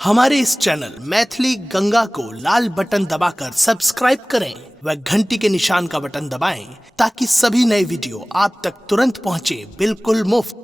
हमारे इस चैनल मैथिली गंगा को लाल बटन दबाकर सब्सक्राइब करें व घंटी के निशान का बटन दबाएं ताकि सभी नए वीडियो आप तक तुरंत पहुंचे बिल्कुल मुफ्त।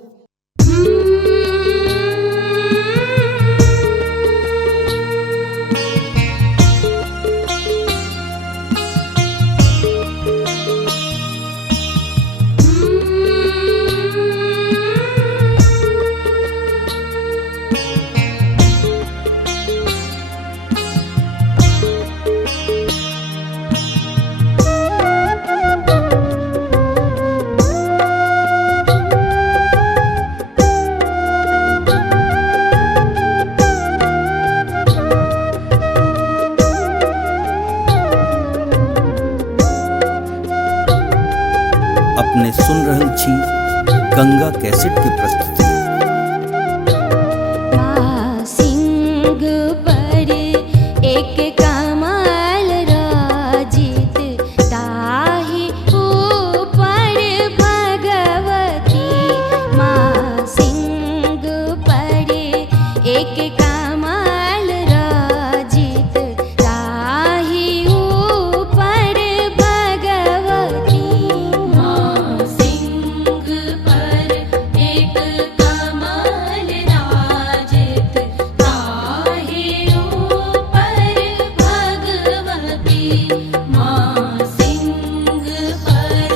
अपने सुन रहल छी गंगा कैसेट की प्रस्तुति। सिंह पर एक कमल राजित ताहि ऊपर भगवती। माँ सिंह पर एक कमल राजित ताहि ऊपर भगवती। माँ सिंह पर एक कमल राजित ताहि ऊपर भगवती। माँ सिंह पर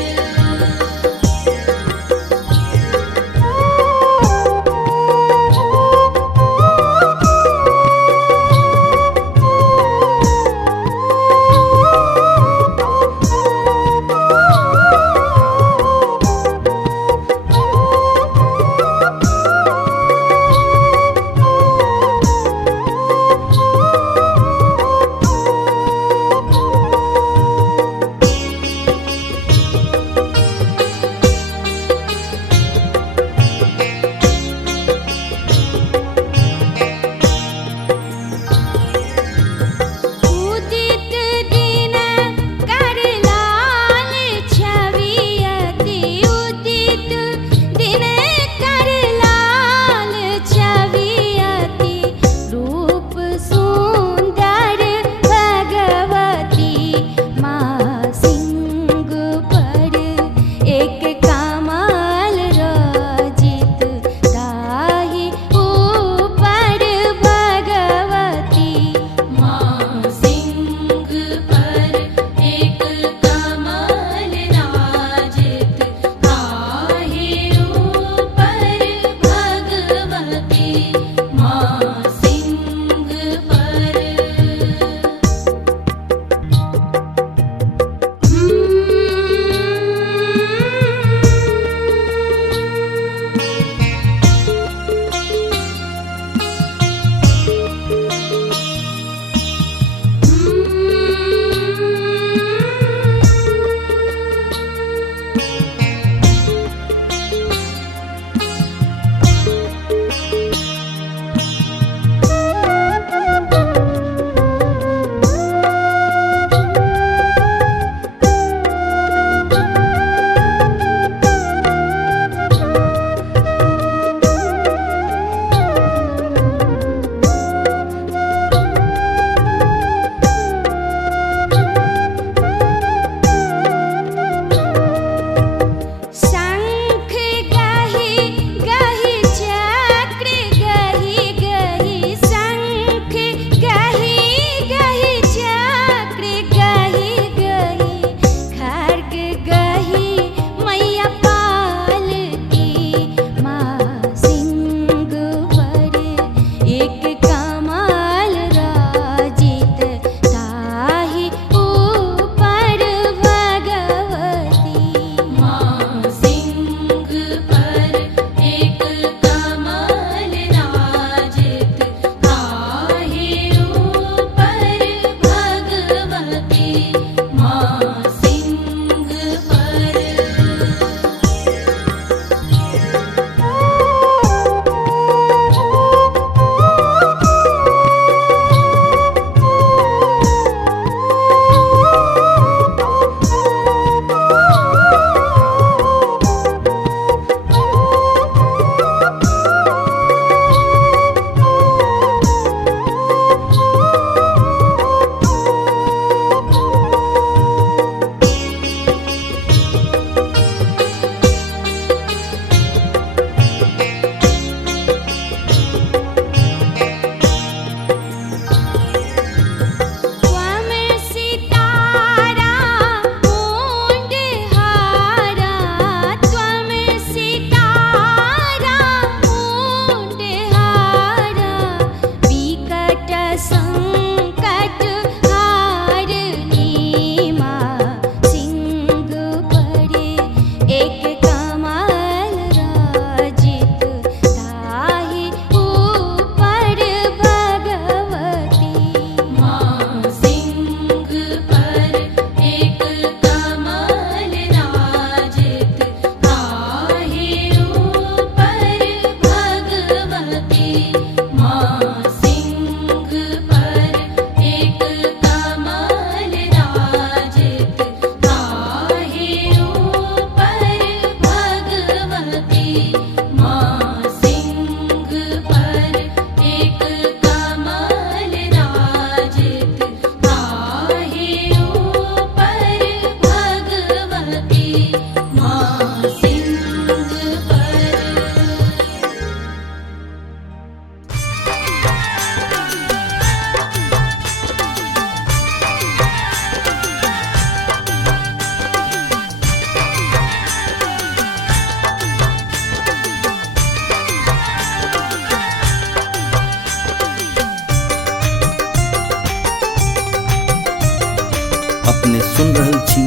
अपने सुन रहल छी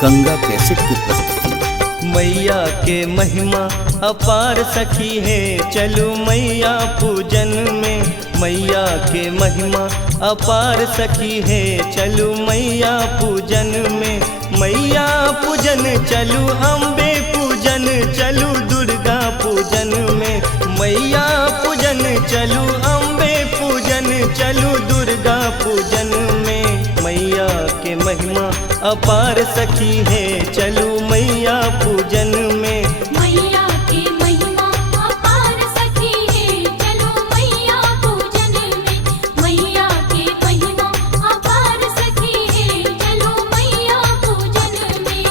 गंगा कैसेट की प्रस्तुति। मैया के महिमा अपार सखी है, चलू मैया पूजन में। मैया के महिमा अपार सखी है, चलू मैया पूजन में। मैया पूजन चलू, अम्बे पूजन चलू, दुर्गा पूजन में। मैया पूजन चलू, अम्बे पूजन चलू, दुर्गा पूजन में। मैया के महिमा अपार सखी है, चलू मैया पूजन में। मैया की महिमा अपार सखी है, चलो मैया पूजन में। मैया की महिमा अपार सखी है, चलो मैया पूजन में।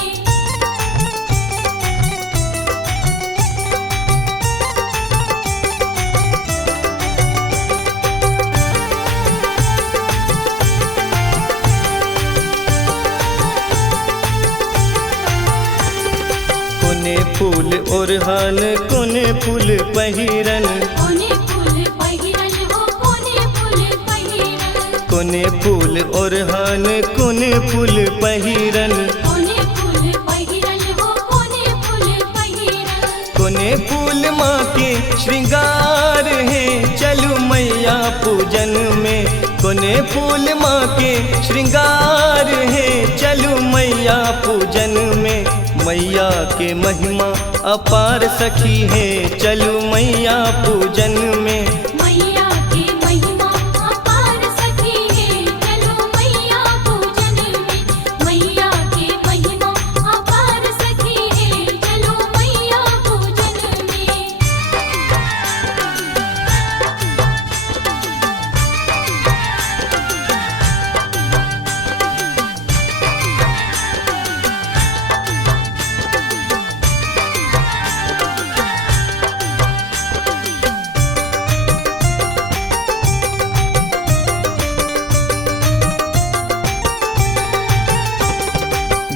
कोने फूल ओरहान, कोने फूल पहिरन। कोने फूल पहिरन हो, कोने फूल पहिरन। कोने फूल ओरहान, कोने फूल पहिरन। कोने फूल पहिरन हो, कोने फूल पहिरन। कोने फूल माँ के श्रृंगार है, चलू मैया पूजन में। कोने फूल माँ के श्रृंगार है, चलू मैया पूजन में। मैया के महिमा अपार सखी है, चलू मैया पूजन में। मैया की महिमा अपार सखी है, चलो मैया पूजन में। मैया की महिमा अपार सखी है, चलो मैया पूजन में।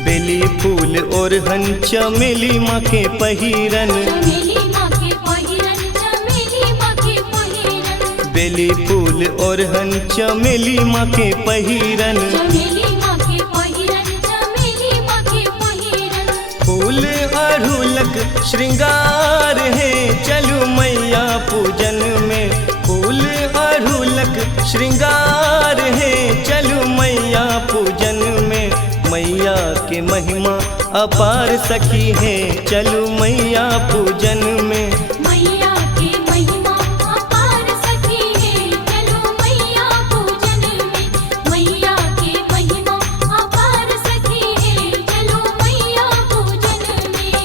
बेली फूल ओरहन, चमेली माँ के पहिरन। चमेली माँ के पहिरन, चमेली माँ के पहिरन। बेली फूल ओरहन, चमेली माँ के पहिरन। चमेली माँ के पहिरन, चमेली माँ के पहिरन। फूल अढ़ूलक श्रृंगार है, चलू मैया पूजन में। फूल अढ़ूलक श्रृंगार है, चलू मैया पूजन में। मैया के महिमा अपार सखी है, चलू मैया पूजन में। मैया की महिमा अपार सखी है, चलो मैया पूजन में। मैया की महिमा अपार सखी है, चलो मैया पूजन में।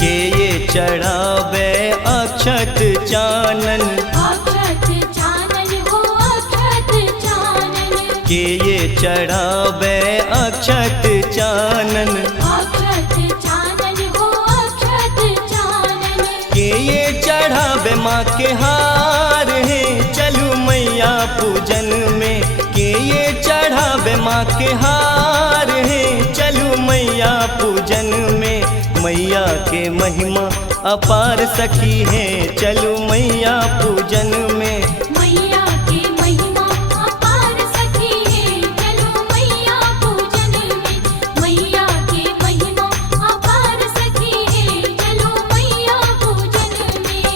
के ये चढ़ावे अक्षत चानन। अक्षत चानन हो, अक्षत चानन। के ये चढ़ावे अक्षत चानन। अक्षत चानन हो, अक्षत चानन। के ये चढ़ावे माँ के हार है, चलू मैया पूजन में। के ये चढ़ावे माँ के हार है, चलू मैया पूजन में। मैया के महिमा अपार सखी है, चलू मैया पूजन में। मैया की महिमा अपार सखी है, चलो मैया पूजन में। मैया की महिमा अपार सखी है, चलो मैया पूजन में।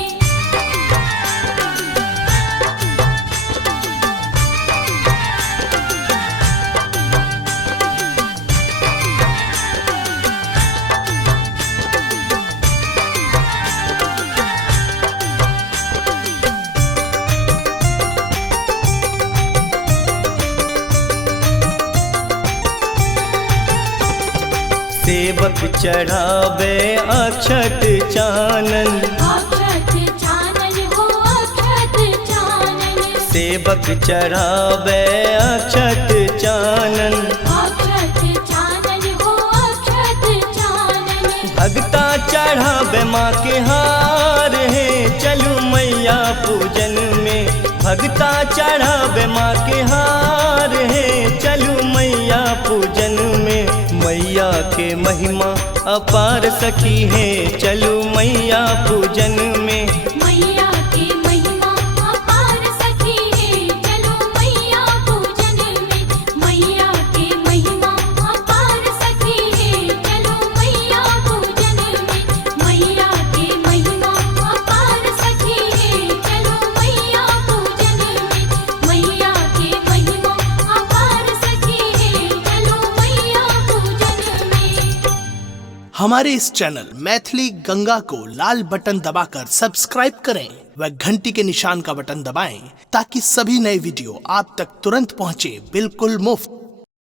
सेवक चढ़ावे अक्षत चानन। अक्षत चानन हो, अक्षत चानन। सेवक चढ़ावे अक्षत चानन। अक्षत चानन हो, अक्षत चानन। भगता चढ़ावे माँ के हार है, चलू मैया पूजन में। भगता चढ़ावे माँ के हार है, चलू मैया के महिमा अपार सखी है चलो मैया पूजन में। मैया की महिमा अपार सखी है चलो मैया पूजन में। मैया की महिमा अपार सखी है चलो मैया पूजन में। मैया की महिमा अपार सखी है चलो मैया पूजन में। मैया की महिमा अपार सखी है चलो मैया पूजन में। हमारे इस चैनल मैथिली गंगा को लाल बटन दबाकर सब्सक्राइब करें व घंटी के निशान का बटन दबाएं ताकि सभी नए वीडियो आप तक तुरंत पहुंचे बिल्कुल मुफ्त।